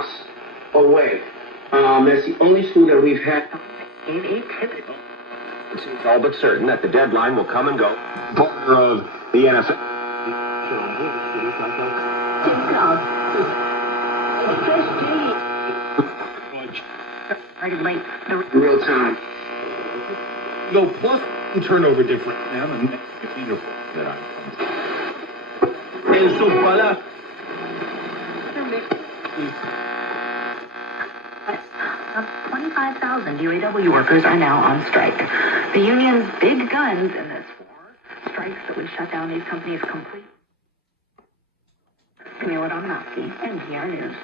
months away. That's the only school that we've had. It seems all but certain that the deadline will come and go. Partner of the NFL. Real time. Go plus turnover difference now and that I'm. 25,000 UAW workers are now on strike. The union's big guns in this war, strikes that would shut down these companies completely. Camila Dominowski, NPR News.